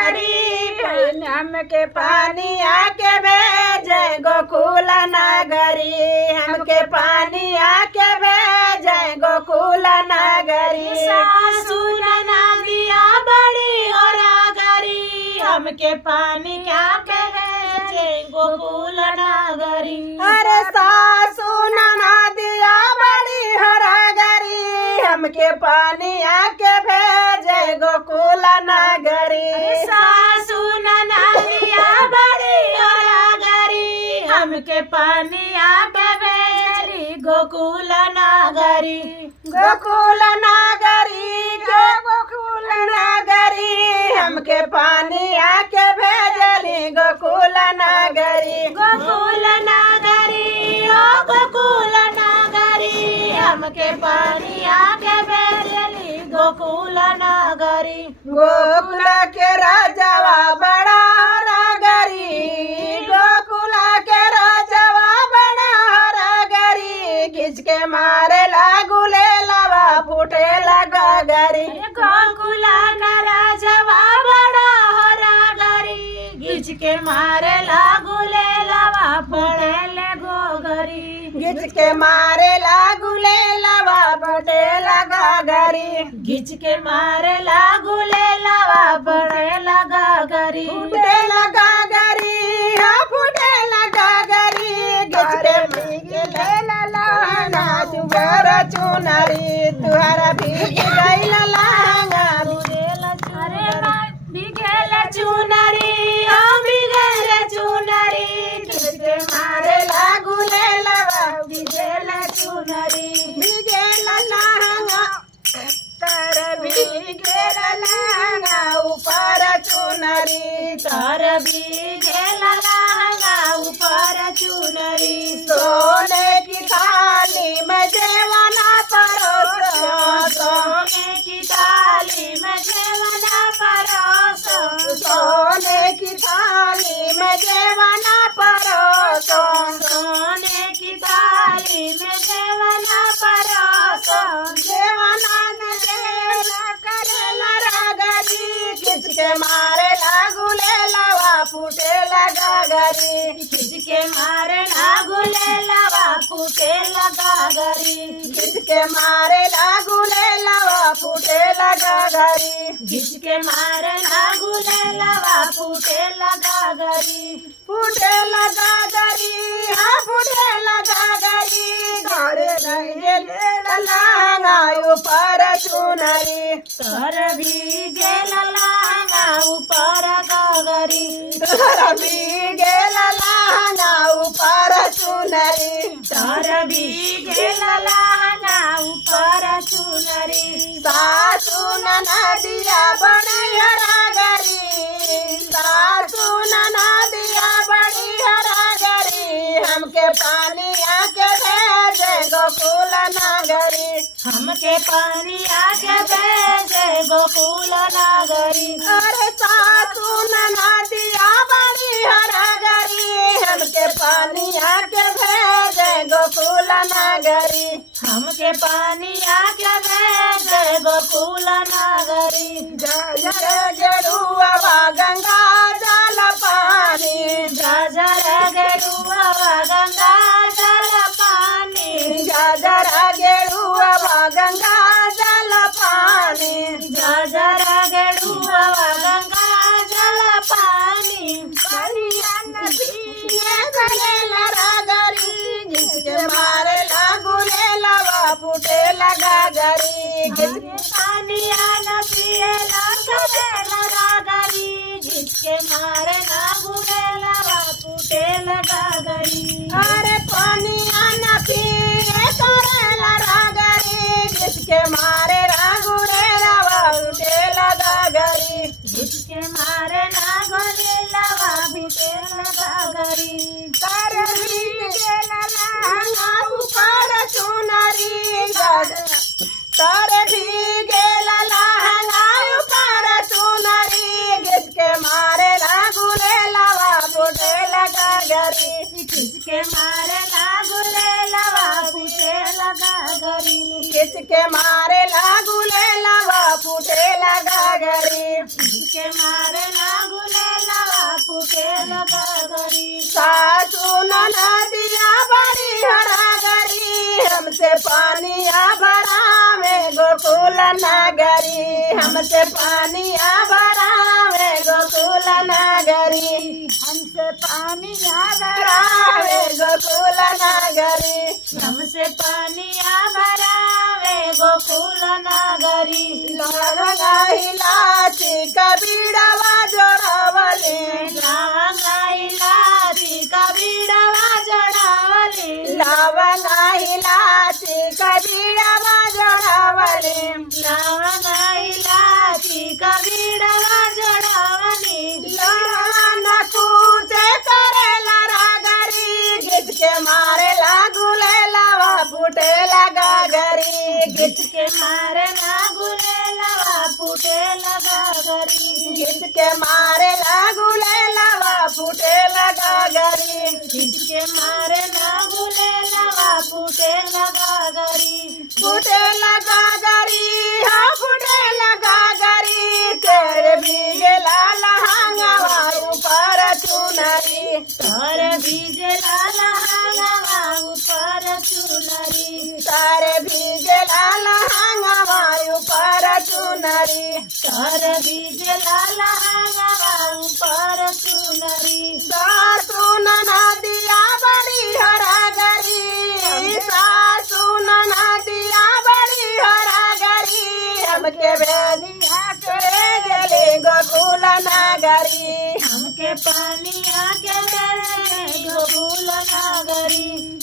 गरीब हमके पानी आके भेजे गोकुल नगरी हमके पानी आके भेजे गोकुल नगरी सासू नदिया बड़ी और गरी हमके पानी आके भेजे गोकुल नगरी अरे सासू नदिया बड़ी और गरी हमके पानी आके भेजे गोकुल नगरी सासू नदिया बड़ी और गरी हमके पानी आके भेजरी गोकुल नगरी गोकुल नगरी गोकुल नगरी हमके पानी आके भेजली गोकुल नगरी गोकुल नगरी ओ गोकुल नगरी हमके पानी आके भेजली गोकुल नगरी गोकुल के राजावा बड़ा नगरी गोकुल के राजावा बड़ा नगरी खिंच के मारे लागू ले लवा फूटे लगा गरी गोकुल का राजावा बड़ा नगरी खिंच के मारे लागू ले लवा फूटे ले गोगरी खिंच के मारे लागू ले लवा फूटे लगा गरी खिंच के मारे लागू ले लवा फूटे लगा गरी फूटे लगा गरी हाँ फूटे लगा गरी खिंच के ले लहंगा तुहरा चुनरी तुहरा भीग गई लहंगा बिगेल चुनरी ओ बिगेल चुनरी खिंच के मारे लागू ले लवा बिगेल चुनरी बिगेल लहंगा तर बिगेल लहंगा ऊपर चुनरी तर बिगेल लहंगा ऊपर चुनरी सोने की थाली में जेवना परोसो सोने की थाली में जेवना परोसो सोने की थाली में जेवना परोसो सोने की थाली में जेवना परोसो जेवना करेला रागरी खिंच के मारे लागू ले लवा फूटे लगा गरी खिंच के मारे लागू ले लवा फूटे लगा गरी खिंच के मारे लागू ले लवा फूटे लगा गरी खिंच के मारे लागू ले लवा फूटे लगा गरी फूटे लगा गरी हाँ फूटे लगा गरी घरे नहीं ले लहंगा ऊपर चुनरी तर भी गेल लहंगा ऊपर गगरी तर भी गेल लहंगा ऊपर चुनरी तर भी गेल लहंगा ऊपर चुनरी सासू नदिया बड़ी गरी सासू नदिया बड़ी गरी हमके पानी आके भेजे गोकुल नगरी हमके पानी आके भेजे गोकुल नगरी अरे सासू नदिया बड़ी गरी हमके पानी आके भेजे गोकुल नगरी हमके पानी आके भेजे गोकुल नगरी जय गेरुआ गंगा जल पानी जय गेरुआ गंगा जल पानी जय गेरुआ गंगा जल पानी जय गेरुआ गंगा जल पानी करिया नदिया गलेला रागरी जिसके मारे लागू ले लवा फूटे लगा गरी पानी आना पिए गलेला रागरी जिसके मारे लागू ले लवा फूटे लगा गरी अरे पानी आना पिए करेला रागरी जिसके मारे लागू ले लवा फूटे लगा गरी जिसके मारे लागू ले लवा फूटे लगा गरी कर भी गेला लहंगा ऊपर चुनरी तर भी गेला लहंगा ऊपर चुनरी जिसके मारे लागू ले लवा फूटे लगा गरी किसके मारे लागू ले लवा फूटे लगा गरी किसके मारे लागू ले लवा फूटे लगा गरी किसके मारे नगरी सासू नदिया बड़ी हरागरी हमसे पानिया भरावे गोकुल नगरी हमसे पानिया भरावे गोकुल नगरी हमसे पानिया भरावे गोकुल नगरी हमसे पानिया भरावे गोकुल नगरी लवंगा इलाची कबीरवा जोड़ावली लवंगा इलाची कबीरवा जोड़ावली लवंगा इलाची कबीरवा जोड़ावली लवंगा इलाची कबीरवा जोड़ावली लड़ाना कूचे करेला रागरी गिच के मारे लागुले लवा फूटे लगा गरी गिच के मारे ना गुले लवा फूटे लगा गरी गिच के मारे लागुले लवा फूटे लगा गरी गिच के मारे ना गुले लवा फूटे लगा गरी फूटे लगा गरी हाँ फूटे लगा गरी तेरे भीगे लाल हंगवा ऊपर चुनरी तार बीजे लाल हंगवा ऊपर चुनरी तारे भीगे लाल हंगवा ऊपर चुनरी तार बीजे लाल हंगवा ऊपर चुनरी सासू नदिया बड़ी हरा गरी सासू नदिया बड़ी हरा गरी हमके बेनिया करे गले गोकुल नगरी हमके पानिया के गोकुल नगरी